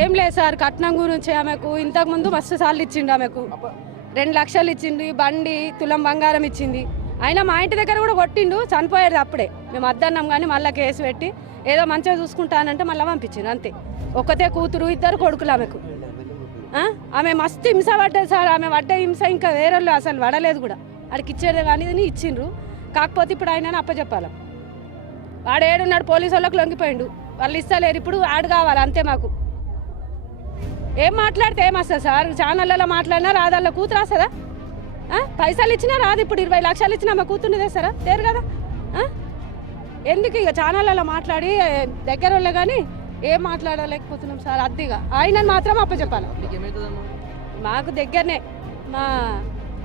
ఏం లేదు సార్, కట్నం గురించి ఆమెకు ఇంతకుముందు మస్తు సార్లు ఇచ్చిండు. ఆమెకు 2 లక్షలు ఇచ్చింది, బండి తులం బంగారం ఇచ్చింది. అయినా మా ఇంటి దగ్గర కూడా కొట్టిండు, చనిపోయాడు అప్పుడే. మేము అద్దన్నాం కానీ మళ్ళీ కేసు పెట్టి ఏదో మంచిగా చూసుకుంటానంటే మళ్ళీ పంపించిండు అంతే. ఒక్కతే కూతురు, 2 కొడుకులు ఆమెకు. ఆమె మస్తు హింస పడ్డది సార్. ఆమె పడ్డ హింస ఇంకా వేరే అసలు పడలేదు కూడా. ఆడికి ఇచ్చేది కానీ ఇచ్చిండ్రు. కాకపోతే ఇప్పుడు ఆయన అప్పచెప్పాలి. వాడు ఏడున్నాడు, పోలీసు వాళ్ళకి లొంగిపోయిండు. వాళ్ళు ఇస్తలేరు, ఇప్పుడు ఆడు కావాలి అంతే. మాకు ఏం మాట్లాడితే ఏమొస్తుంది సార్? ఛానళ్ళలో మాట్లాడినా రాదల్ల కూతురు వస్తుందా? పైసలు ఇచ్చినా రాదు. ఇప్పుడు 20 లక్షలు ఇచ్చినా మా కూతుర్ని తెస్తారా? తేరు కదా. ఎందుకు ఇక ఛానళ్ళలో మాట్లాడి దగ్గర వాళ్ళే కానీ ఏం మాట్లాడలేకపోతున్నాం సార్. అద్దిగా ఆయనని మాత్రం అప్పచెప్పాలి. మాకు దగ్గరనే మా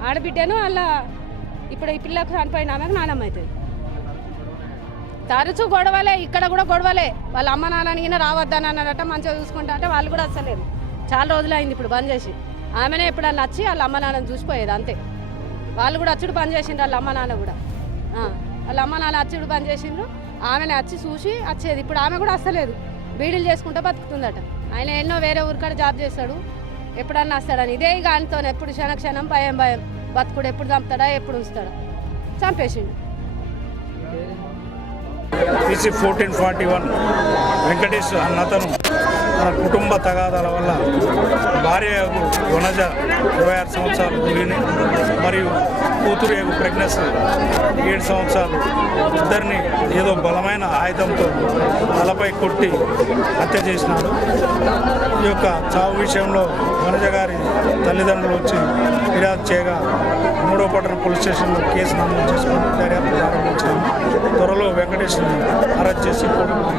ఆడబిడ్డను అలా ఇప్పుడు ఈ పిల్లకు చనిపోయిన ఆమెకు నానమ్మ అవుతుంది. తరచూ గొడవలే, ఇక్కడ కూడా గొడవలే. వాళ్ళ అమ్మ నాన్నని రావద్దని అన్నారట, మంచిగా చూసుకుంటా అంటే వాళ్ళు కూడా వస్తలేరు. చాలా రోజులు అయింది ఇప్పుడు బంద్ చేసి. ఆమెనే ఎప్పుడన్నా వచ్చి వాళ్ళ అమ్మ నాన్నని చూసిపోయేది అంతే. వాళ్ళు కూడా అచ్చుడు బంద్ చేసిండ్రు, వాళ్ళ అమ్మ నాన్న కూడా. వాళ్ళ అమ్మ నాన్న అచ్చుడు బంద్ చేసిండ్రు, ఆమెనే వచ్చి చూసి వచ్చేది. ఇప్పుడు ఆమె కూడా వస్తలేదు, బీడీలు చేసుకుంటూ బతుకుతుందట. ఆయన ఎన్నో వేరే ఊరికాడ జాబ్ చేస్తాడు, ఎప్పుడన్నా వస్తాడని. ఇదే ఇక ఆయనతో ఎప్పుడు క్షణక్షణం భయం భయం. బతుకుడు ఎప్పుడు చంపుతాడా, ఎప్పుడు ఉంచుతాడా. చంపేసిండు. PC 1441 వెంకటేష్ అన్నతను తన కుటుంబ తగాదాల వల్ల భార్య వనజ 26 సంవత్సరాలు గురిని మరియు కూతురు ప్రెగ్నెన్సీ 7 సంవత్సరాలు ఇద్దరిని ఏదో బలమైన ఆయుధంతో తలపై కొట్టి హత్య చేసినాడు. ఈ యొక్క చావు విషయంలో వనజ గారి తల్లిదండ్రులు వచ్చి ఫిర్యాదు చేయగా 3వ పట్టణ పోలీస్ స్టేషన్లో కేసు నమోదు చేసుకుని దర్యాప్తు ప్రారంభించాము. త్వరలో వెంకటేష్ని అరెస్ట్ చేసి కోర్టుకు